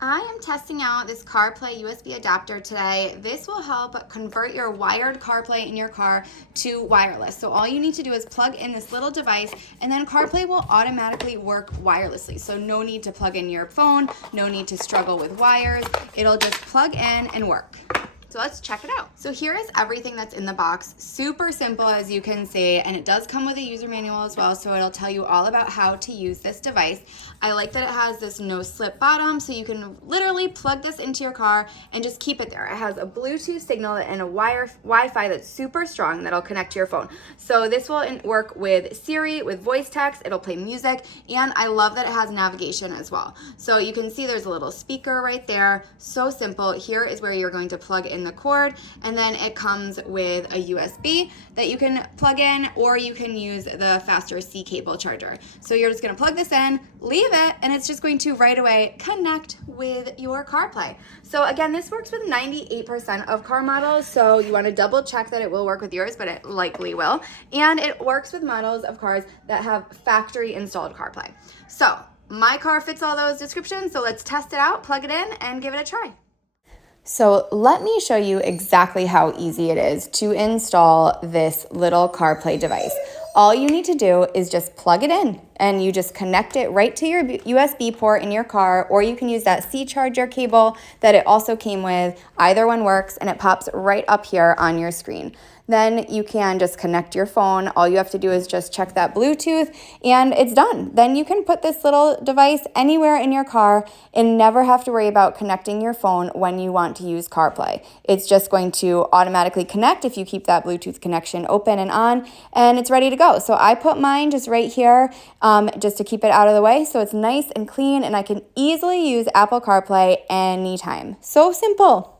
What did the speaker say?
I am testing out this CarPlay USB adapter today. This will help convert your wired CarPlay in your car to wireless. So all you need to do is plug in this little device and then CarPlay will automatically work wirelessly. So no need to plug in your phone, no need to struggle with wires. It'll just plug in and work. So let's check it out. So here is everything that's in the box. Super simple, as you can see, and it does come with a user manual as well, so it'll tell you all about how to use this device. I like that it has this no-slip bottom, so you can literally plug this into your car and just keep it there. It has a Bluetooth signal and a Wi-Fi that's super strong that'll connect to your phone. So this will work with Siri, with voice text, it'll play music, and I love that it has navigation as well. So you can see there's a little speaker right there. So simple. Here is where you're going to plug in the cord, and then it comes with a USB that you can plug in, or you can use the faster C cable charger. So you're just going to plug this in, leave it, and it's just going to right away connect with your CarPlay. So again, this works with 98% of car models, so you want to double check that it will work with yours, but it likely will. And it works with models of cars that have factory installed CarPlay. So my car fits all those descriptions, so let's test it out, plug it in, and give it a try. So let me show you exactly how easy it is to install this little CarPlay device. All you need to do is just plug it in and you just connect it right to your USB port in your car, or you can use that C charger cable that it also came with. Either one works and it pops right up here on your screen. Then you can just connect your phone. All you have to do is just check that Bluetooth and it's done. Then you can put this little device anywhere in your car and never have to worry about connecting your phone when you want to use CarPlay. It's just going to automatically connect if you keep that Bluetooth connection open and on, and it's ready to go. So I put mine just right here just to keep it out of the way so it's nice and clean, and I can easily use Apple CarPlay anytime. So simple.